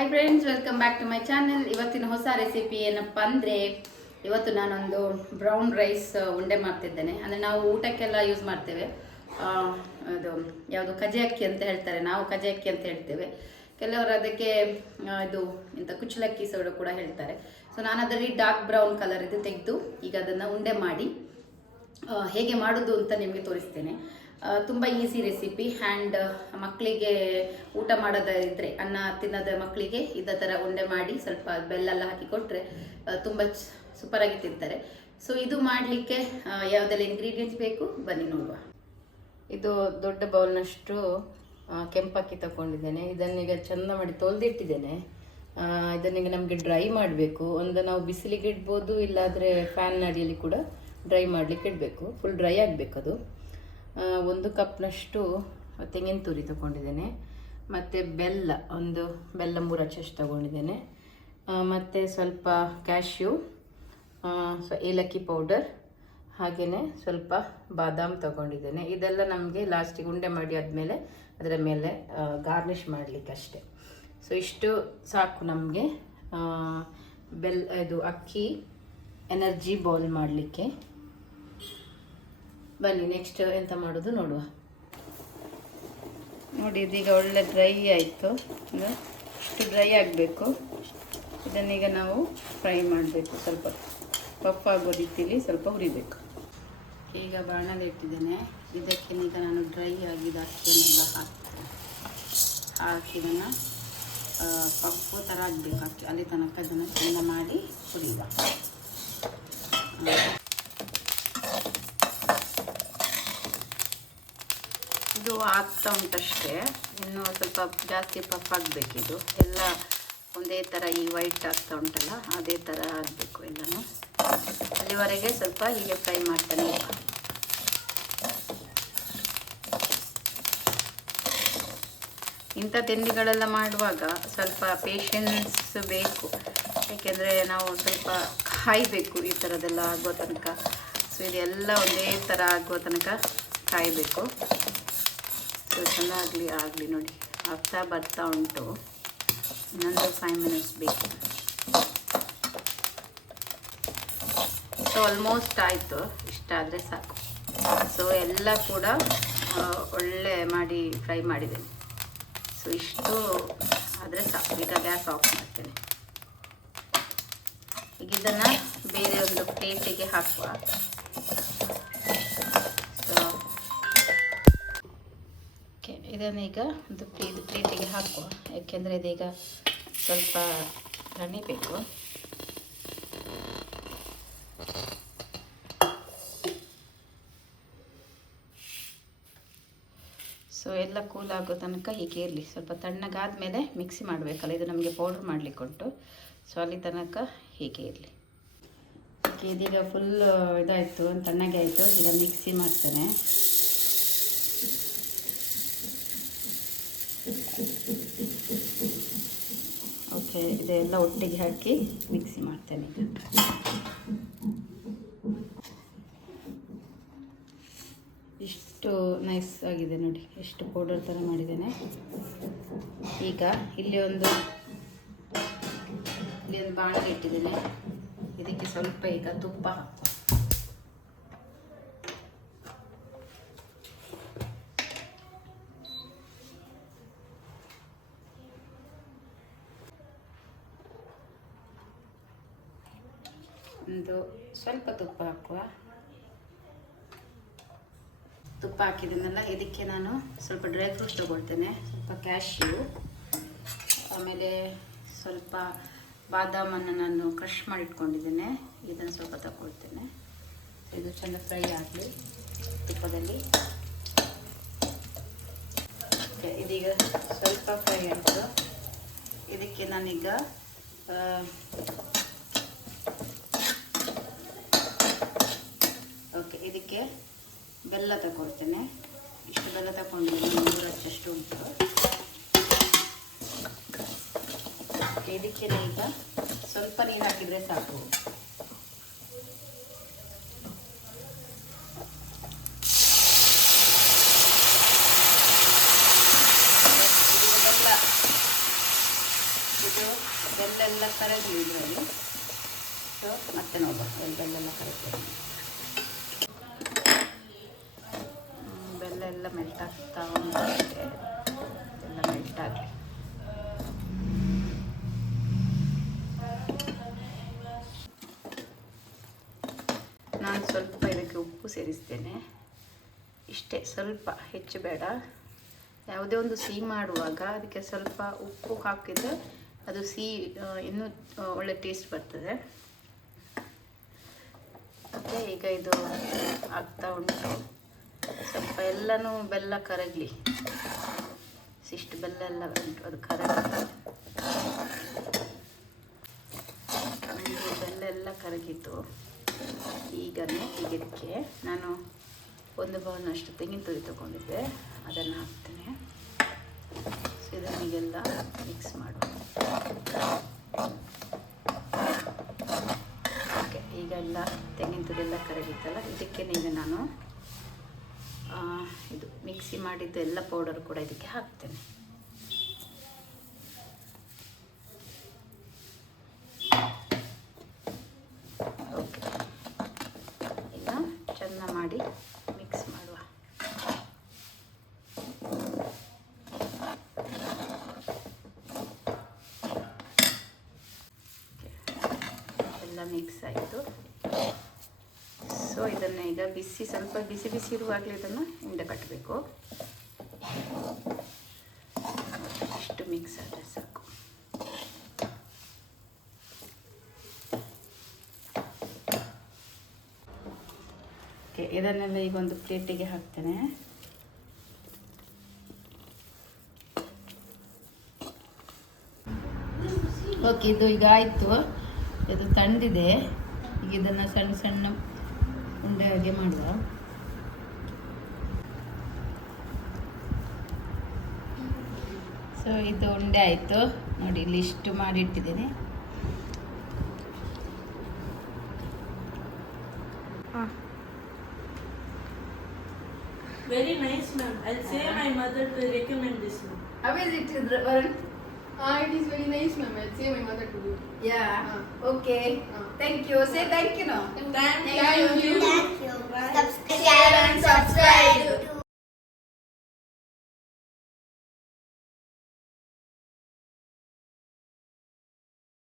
Hi friends, welcome back to my channel. ಇವತ್ತಿನ ಹೊಸ recipe ಏನಪ್ಪ ಅಂದರೆ, ಇವತ್ತು ನಾನೊಂದು ಬ್ರೌನ್ ರೈಸ್ ಉಂಡೆ ಮಾಡ್ತಿದ್ದೇನೆ. ಅಂದರೆ ನಾವು ಊಟಕ್ಕೆಲ್ಲ ಯೂಸ್ ಮಾಡ್ತೇವೆ. ಅದು ಯಾವುದು ಕಜೆ ಅಕ್ಕಿ ಅಂತ ಹೇಳ್ತಾರೆ, ನಾವು ಕಜೆ ಅಕ್ಕಿ ಅಂತ ಹೇಳ್ತೇವೆ. ಕೆಲವರು ಅದಕ್ಕೆ ಇದು ಇಂಥ ಕುಚ್ಚಲಕ್ಕಿ ಸೋಡು ಕೂಡ ಹೇಳ್ತಾರೆ. ಸೊ ನಾನು ಅದರಲ್ಲಿ ಡಾರ್ಕ್ ಬ್ರೌನ್ ಕಲರ್ ಇದು ತೆಗೆದು ಈಗ ಅದನ್ನು ಉಂಡೆ ಮಾಡಿ ಹೇಗೆ ಮಾಡೋದು ಅಂತ ನಿಮಗೆ ತೋರಿಸ್ತೇನೆ. ತುಂಬ ಈಸಿ ರೆಸಿಪಿ. ಆ್ಯಂಡ್ ಮಕ್ಕಳಿಗೆ ಊಟ ಮಾಡೋದಿದ್ದರೆ, ಅನ್ನ ತಿನ್ನೋದ ಮಕ್ಕಳಿಗೆ ಇದೇ ಥರ ಉಂಡೆ ಮಾಡಿ ಸ್ವಲ್ಪ ಬೆಲ್ಲೆಲ್ಲ ಹಾಕಿ ಕೊಟ್ಟರೆ ತುಂಬ ಸೂಪರಾಗಿ ತಿಂತಾರೆ. ಸೊ ಇದು ಮಾಡಲಿಕ್ಕೆ ಯಾವುದೆಲ್ಲ ಇಂಗ್ರೀಡಿಯೆಂಟ್ಸ್ ಬೇಕು ಬನ್ನಿ ನೋಡುವ. ಇದು ದೊಡ್ಡ ಬೌಲ್ನಷ್ಟು ಕೆಂಪಕ್ಕಿ ತಗೊಂಡಿದ್ದೇನೆ. ಇದನ್ನೀಗ ಚೆಂದ ಮಾಡಿ ತೊಳೆದಿಟ್ಟಿದ್ದೇನೆ. ಇದನ್ನೀಗ ನಮಗೆ ಡ್ರೈ ಮಾಡಬೇಕು. ಒಂದು ನಾವು ಬಿಸಿಲಿಗೆ ಇಡ್ಬೋದು, ಇಲ್ಲಾದರೆ ಫ್ಯಾನ್ ಅಡಿಯಲ್ಲಿ ಕೂಡ ಡ್ರೈ ಮಾಡಲಿಕ್ಕೆ ಇಡಬೇಕು. ಫುಲ್ ಡ್ರೈ ಆಗಬೇಕು ಅದು. 1 ಕಪ್ನಷ್ಟು ತೆಂಗಿನ ತುರಿ ತಗೊಂಡಿದ್ದೇನೆ. ಮತ್ತು ಬೆಲ್ಲ 3 ಅಚ್ಚಷ್ಟು ತಗೊಂಡಿದ್ದೇನೆ. ಮತ್ತು ಸ್ವಲ್ಪ ಕ್ಯಾಶ್ಯೂ, ಏಲಕ್ಕಿ ಪೌಡರ್, ಹಾಗೆಯೇ ಸ್ವಲ್ಪ ಬಾದಾಮ್ ತಗೊಂಡಿದ್ದೇನೆ. ಇದೆಲ್ಲ ನಮಗೆ ಲಾಸ್ಟಿಗೆ ಉಂಡೆ ಮಾಡಿ ಆದಮೇಲೆ ಅದರ ಮೇಲೆ ಗಾರ್ನಿಷ್ ಮಾಡಲಿಕ್ಕೆ ಅಷ್ಟೇ. ಸೊ ಇಷ್ಟು ಸಾಕು ನಮಗೆ ಇದು ಅಕ್ಕಿ ಎನರ್ಜಿ ಬೌಲ್ ಮಾಡಲಿಕ್ಕೆ. ಬನ್ನಿ ನೆಕ್ಸ್ಟ್ ಎಂತ ಮಾಡೋದು ನೋಡುವ. ನೋಡಿ, ಇದೀಗ ಒಳ್ಳೆ ಡ್ರೈ ಆಯಿತು. ಇಷ್ಟು ಡ್ರೈ ಆಗಬೇಕು. ಇದನ್ನೀಗ ನಾವು ಫ್ರೈ ಮಾಡಬೇಕು. ಸ್ವಲ್ಪ ಪಫ್ ಆಗೋ ರೀತಿಯಲ್ಲಿ ಸ್ವಲ್ಪ ಹುರಿಬೇಕು. ಈಗ ಬಾಣಲೆ ಇಟ್ಟಿದ್ದೇನೆ. ಇದಕ್ಕೆ ಈಗ ನಾನು ಡ್ರೈ ಆಗಿದ ಅಕ್ಕಿಯನ್ನೆಲ್ಲ ಹಾಕಿ ಇದನ್ನು ಪಪ್ಪು ಥರ ಆಗಬೇಕು. ಅಕ್ಕಿ ಅಲ್ಲಿ ತನಕ ಇದನ್ನು ಚೆಂದ ಮಾಡಿ ಹುರಿಯುವ. ಇದು ಆಗ್ತಾ ಉಂಟಷ್ಟೇ, ಇನ್ನೂ ಸ್ವಲ್ಪ ಜಾಸ್ತಿ ಪಫ್ ಆಗಬೇಕಿದು. ಎಲ್ಲ ಒಂದೇ ಥರ ಈ ವೈಟ್ ಆಗ್ತಾ ಉಂಟಲ್ಲ, ಅದೇ ಥರ ಆಗಬೇಕು ಎಲ್ಲನೂ. ಅಲ್ಲಿವರೆಗೆ ಸ್ವಲ್ಪ ಹೀಗೆ ಫ್ರೈ ಮಾಡ್ತಾನೆ ಇರುವ. ಇಂಥ ತಿಂಡಿಗಳೆಲ್ಲ ಮಾಡುವಾಗ ಸ್ವಲ್ಪ ಪೇಷನ್ಸ್ ಬೇಕು. ಏಕೆಂದರೆ ನಾವು ಸ್ವಲ್ಪ ಕಾಯಬೇಕು ಈ ಥರದ್ದೆಲ್ಲ ಆಗೋ ತನಕ. ಸೊ ಇದೆಲ್ಲ ಒಂದೇ ಥರ ಆಗೋ ತನಕ ಕಾಯಬೇಕು. ಸೊ ಚೆನ್ನಾಗಲಿ ನೋಡಿ, ಆಗ್ತಾ ಬರ್ತಾ ಉಂಟು. ಇನ್ನೊಂದು 5 ಮಿನಿಟ್ಸ್ ಬೇಕು. ಸೊ ಆಲ್ಮೋಸ್ಟ್ ಆಯಿತು. ಇಷ್ಟಾದರೆ ಸಾಕು. ಸೊ ಎಲ್ಲ ಕೂಡ ಒಳ್ಳೆ ಮಾಡಿ ಫ್ರೈ ಮಾಡಿದ್ದೇನೆ. ಸೊ ಇಷ್ಟು ಆದರೆ ಸಾಕು. ಈಗ ಗ್ಯಾಸ್ ಆಫ್ ಮಾಡ್ತೇನೆ. ಈಗ ಇದನ್ನು ಬೇರೆ ಒಂದು ಪ್ಲೇಟಿಗೆ ಹಾಕುವ. ಇದನ್ನೀಗ ಒಂದು ಪ್ಲೇಟಿಗೆ ಹಾಕುವ. ಯಾಕೆಂದರೆ ಇದೀಗ ಸ್ವಲ್ಪ ತಣಿಬೇಕು. ಸೊ ಎಲ್ಲ ಕೂಲ್ ಆಗೋ ತನಕ ಹೀಗೆ ಇರಲಿ. ಸ್ವಲ್ಪ ತಣ್ಣಗಾದ ಮೇಲೆ ಮಿಕ್ಸಿ ಮಾಡಬೇಕಲ್ಲ, ಇದು ನಮಗೆ ಪೌಡ್ರ್ ಮಾಡಲಿಕ್ಕೆ ಉಂಟು. ಸೊ ಅಲ್ಲಿ ತನಕ ಹೀಗೆ ಇರಲಿ. ಇದೀಗ ಫುಲ್ ಇದಾಯಿತು, ತಣ್ಣಗೆ ಆಯಿತು. ಈಗ ಮಿಕ್ಸಿ ಮಾಡ್ತೇನೆ. ಓಕೆ, ಇದೆಲ್ಲ ಒಟ್ಟಿಗೆ ಹಾಕಿ ಮಿಕ್ಸಿ ಮಾಡ್ತೇನೆ. ಇಷ್ಟು ನೈಸ್ ಆಗಿದೆ ನೋಡಿ, ಎಷ್ಟು ಪೌಡರ್ ಥರ ಮಾಡಿದ್ದೇನೆ. ಈಗ ಇಲ್ಲಿ ಒಂದು ಬಾಣಲೆ ಇಟ್ಟಿದ್ದೇನೆ. ಇದಕ್ಕೆ ಸ್ವಲ್ಪ ಈಗ ತುಪ್ಪ ಹಾಕು. ಒಂದು ಸ್ವಲ್ಪ ತುಪ್ಪ ಹಾಕುವ. ತುಪ್ಪ ಹಾಕಿದ್ದನ್ನೆಲ್ಲ ಇದಕ್ಕೆ ನಾನು ಸ್ವಲ್ಪ ಡ್ರೈ ಫ್ರೂಟ್ಸ್ ತಗೊಳ್ತೇನೆ. ಸ್ವಲ್ಪ ಕ್ಯಾಶ್ಯೂ, ಆಮೇಲೆ ಸ್ವಲ್ಪ ಬಾದಾಮನ್ನು ನಾನು ಕ್ರಷ್ ಮಾಡಿಟ್ಕೊಂಡಿದ್ದೇನೆ. ಇದನ್ನು ಸ್ವಲ್ಪ ತಗೊಳ್ತೇನೆ. ಇದು ಚೆಂದ ಫ್ರೈ ಆಗಲಿ ತುಪ್ಪದಲ್ಲಿ. ಇದೀಗ ಸ್ವಲ್ಪ ಫ್ರೈ ಆಯಿತು. ಇದಕ್ಕೆ ನಾನೀಗ ಇದಕ್ಕೆ ಬೆಲ್ಲ ತಗೊಳ್ತೇನೆ. ಇಷ್ಟು ಬೆಲ್ಲ ತಗೊಂಡಿದ್ದೀನಿ, 3 ಅಚ್ಚಷ್ಟು ಉಂಟು. ಇದಕ್ಕೆ ಈಗ ಸ್ವಲ್ಪ ನೀರು ಹಾಕಿದರೆ ಸಾಕು. ಇದು ಬೆಲ್ಲೆಲ್ಲ ಕರಗಲಿ ಇದರಲ್ಲಿ. ಸೊ ಮತ್ತೆ ನೋಡುವ ಬೆಲ್ಲೆಲ್ಲ ಕರಗ್ತದೆ. ಬೆಲ್ಲ ಎಲ್ಲ ಮೆಲ್ಟ್ ಆಗ್ತಾ ಉಂಟು. ಎಲ್ಲ ಮೆಲ್ಟ್ ಆಗಲಿ. ನಾನು ಸ್ವಲ್ಪ ಇದಕ್ಕೆ ಉಪ್ಪು ಸೇರಿಸ್ತೇನೆ. ಇಷ್ಟೇ, ಸ್ವಲ್ಪ ಹೆಚ್ಚು ಬೇಡ. ಯಾವುದೇ ಒಂದು ಸಿಹಿ ಮಾಡುವಾಗ ಅದಕ್ಕೆ ಸ್ವಲ್ಪ ಉಪ್ಪು ಹಾಕಿದರೆ ಅದು ಸಿಹಿ ಇನ್ನೂ ಒಳ್ಳೆ ಟೇಸ್ಟ್ ಬರ್ತದೆ. ಮತ್ತು ಈಗ ಇದು ಆಗ್ತಾ ಉಂಟು. ಸ್ವಲ್ಪ ಎಲ್ಲನೂ ಬೆಲ್ಲ ಕರಗಲಿ. ಇಷ್ಟು ಬೆಲ್ಲ ಎಲ್ಲ ಉಂಟು, ಅದು ಕರಗಲಿ. ಬೆಲ್ಲ ಎಲ್ಲ ಕರಗಿತು. ಈಗನೇ ಇದಕ್ಕೆ ನಾನು 1 ಬೌಲ್ನಷ್ಟು ತೆಂಗಿನ ತುರಿ ತಗೊಂಡಿದ್ದೆ, ಅದನ್ನು ಹಾಕ್ತೇನೆ. ಸೊ ಇದನ್ನಿಗೆಲ್ಲ ಮಿಕ್ಸ್ ಮಾಡುವ. ಓಕೆ, ಈಗ ಎಲ್ಲ ತೆಂಗಿನ ತುರಿ ಎಲ್ಲ ಕರಗಿತ್ತಲ್ಲ, ಇದಕ್ಕೆ ಈಗ ನಾನು ಇದು ಮಿಕ್ಸಿ ಮಾಡಿದ್ದು ಎಲ್ಲ ಪೌಡರ್ ಕೂಡ ಇದಕ್ಕೆ ಹಾಕ್ತೇನೆ. ಓಕೆ, ಈಗ ಚೆಂದ ಮಾಡಿ ಮಿಕ್ಸ್ ಮಾಡುವ. ಎಲ್ಲ ಮಿಕ್ಸ್ ಆಯಿತು. ಸೊ ಇದನ್ನು ಈಗ ಸ್ವಲ್ಪ ಬಿಸಿ ಬಿಸಿ ಇರುವಾಗಲೇ ಇದನ್ನು ಹಿಂದೆ ಕಟ್ಟಬೇಕು. ಇಷ್ಟು ಮಿಕ್ಸ್ ಆದರೆ ಸಾಕು. ಓಕೆ, ಇದನ್ನೆಲ್ಲ ಈಗ ಒಂದು ಪ್ಲೇಟಿಗೆ ಹಾಕ್ತೇನೆ. ಓಕೆ, ಇದು ಈಗ ಆಯಿತು. ಇದು ತಣ್ಣದಿದೆ. ಈಗ ಇದನ್ನು ಸಣ್ಣ ಸಣ್ಣ ಉಂಡೆ ಹಾಗೆ ಮಾಡುವ. ಸೊ ಇದು ಉಂಡೆ ಆಯಿತು ನೋಡಿ, ಇಲ್ಲಿ ಇಷ್ಟು ಮಾಡಿ ಇಟ್ಟಿದ್ದೀನಿ. Very nice, ma'am. I'll say my mother to recommend this, ma'am. How is it, Varun? It is very nice, ma'am. I'll say my mother to do. Yeah. Okay. Thank you. Say thank you, no. Thank you. you. Subscribe and subscribe.